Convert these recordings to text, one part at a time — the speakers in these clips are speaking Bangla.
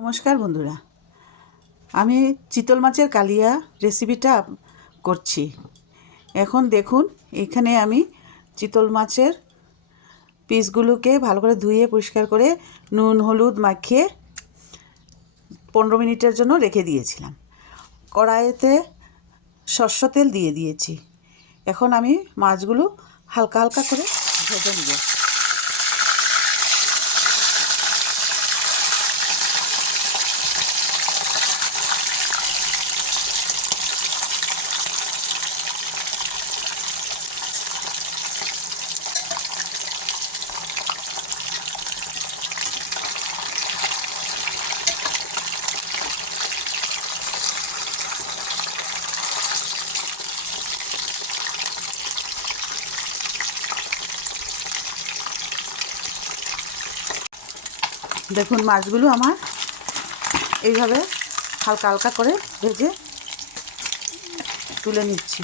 নমস্কার বন্ধুরা, আমি চিতল মাছের কালিয়া রেসিপিটা করছি। এখন দেখুন, এখানে আমি চিতল মাছের পিসগুলোকে ভালো করে ধুয়ে পরিষ্কার করে নুন হলুদ মাখিয়ে 15 মিনিটের জন্য রেখে দিয়েছিলাম। কড়াইতে সরষে তেল দিয়ে দিয়েছি। এখন আমি মাছগুলো হালকা হালকা করে ভেজে নেব। দেখুন, মাছগুলো আমার এইভাবে হালকা হালকা করে ভেজে তুলে নিচ্ছি।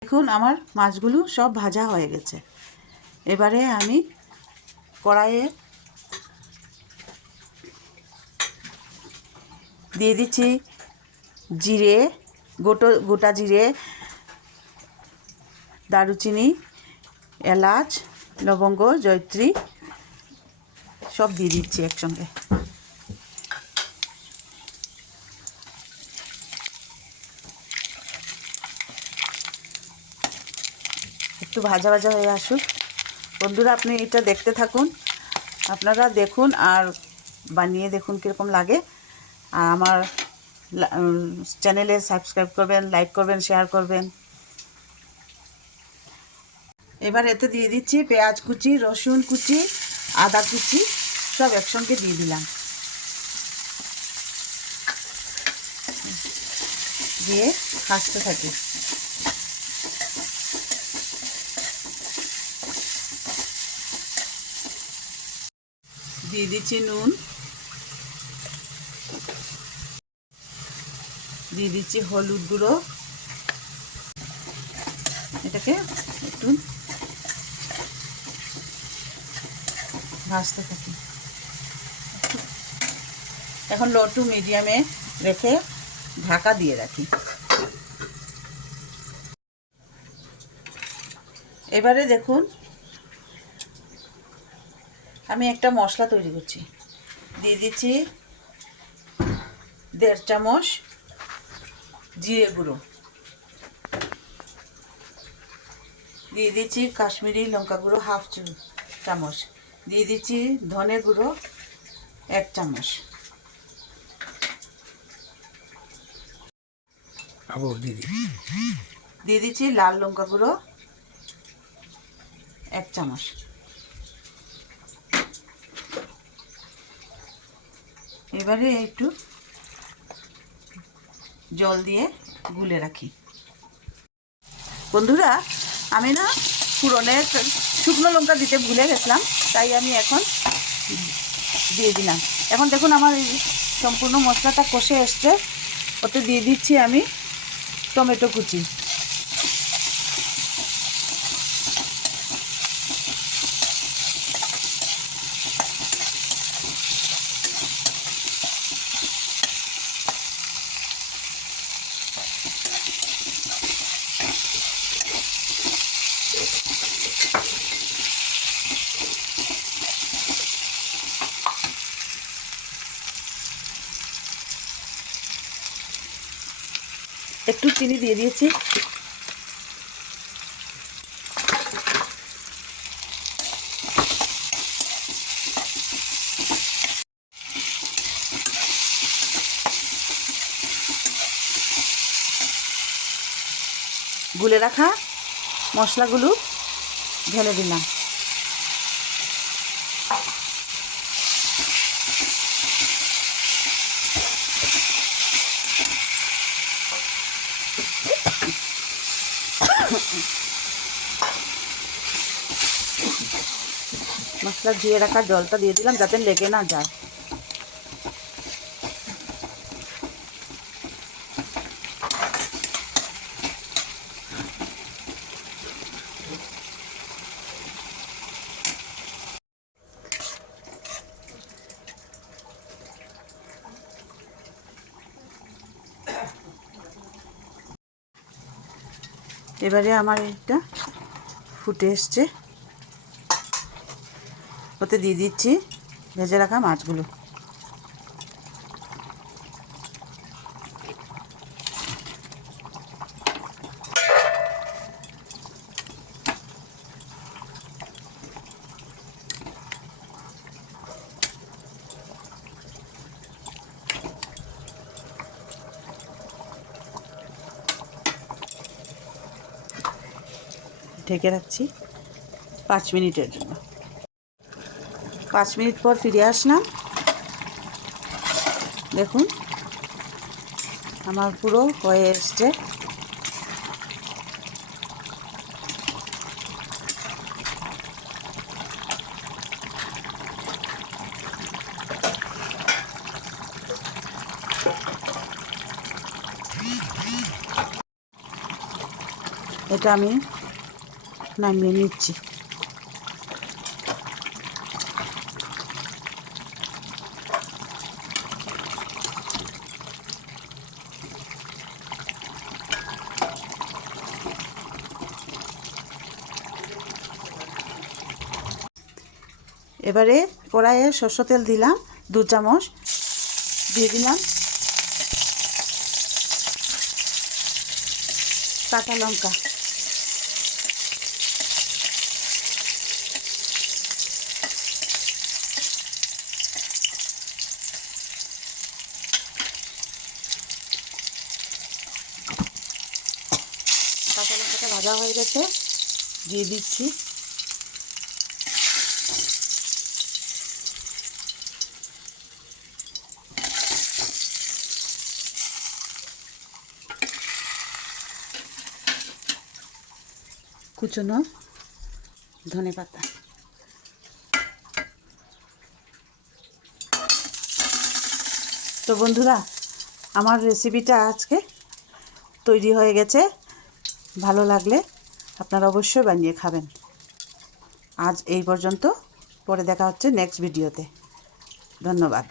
দেখুন, আমার মাছগুলো সব ভাজা হয়ে গেছে। এবারে আমি কড়াইয়ে দিয়ে দিচ্ছি জিরে, গোটা জিরে, দারুচিনি, এলাচ, লবঙ্গ, জয়ত্রী সব দিয়ে দিচ্ছি একসঙ্গে। একটু ভাজা ভাজা হয়ে আসুক। বন্ধুরা, আপনি এটা দেখতে থাকুন, আপনারা দেখুন আর বানিয়ে দেখুন কীরকম লাগে। আর আমার চ্যানেলে সাবস্ক্রাইব করবেন, লাইক করবেন, শেয়ার করবেন। এবার এতে দিয়ে দিচ্ছি পেঁয়াজ কুচি, রসুন কুচি, আদা কুচি সব একসঙ্গে দিয়ে দিলাম। দিয়ে ভাজতে থাকি। দিয়ে দিচ্ছি নুন, দিয়ে দিচ্ছি হলুদ গুঁড়ো। এটাকে একটু ভাজতে থাকি। এখন লো টু মিডিয়ামে রেখে ঢাকা দিয়ে রাখি। এবারে দেখুন, আমি একটা মশলা তৈরি করছি। দিয়ে দিচ্ছি 1.5 চামচ জিরে গুঁড়ো, দিয়ে দিচ্ছি কাশ্মীরি লঙ্কা গুঁড়ো 1/2 চামচ, দিয়ে দিচ্ছি ধনে গুঁড়ো 1 চামচ, দিয়ে দিচ্ছি লাল লঙ্কা গুঁড়ো 1 চামচ। এবারে একটু জল দিয়ে গুলে রাখি। বন্ধুরা, আমি না পুরনের শুকনো লঙ্কা দিতে ভুলে গেছিলাম, তাই আমি এখন দিয়ে দিলাম। এখন দেখুন, আমার এই সম্পূর্ণ মশলাটা কষে এসছে। ওতে দিয়ে দিচ্ছি আমি টমেটো কুচি। একটু চিনি দিয়ে দিয়েছি। গুলে রাখা মশলাগুলো ঢেলে দিলাম। মশলা দিয়ে রাখা জলটা দিয়ে দিলাম যাতে লেগে না যায়। এবারে আমার এটা ফুটে এসছে, ওতে দিয়ে দিচ্ছি ভেজে রাখা মাছগুলো। ঢেকে রাখছি 5 মিনিটের জন্য। 5 মিনিট পর ফিরে আসলাম। দেখুন আমার পুরো হয়ে এসছে। এটা আমি নামিয়ে নিচ্ছি। এবারে কড়াইয়ে সরষের তেল দিলাম 2 চামচ, দিয়ে দিলাম কাঁচা লঙ্কা, কাঁচা লঙ্কাটা ভাজা হয়ে গেছে, দিয়ে দিচ্ছি কুচনো ধনেপাতা। তো বন্ধুরা, আমার রেসিপিটা আজকে তৈরি হয়ে গেছে। ভালো লাগলে আপনারা অবশ্যই বানিয়ে খাবেন। আজ এই পর্যন্ত, পরে দেখা হচ্ছে নেক্সট ভিডিওতে। ধন্যবাদ।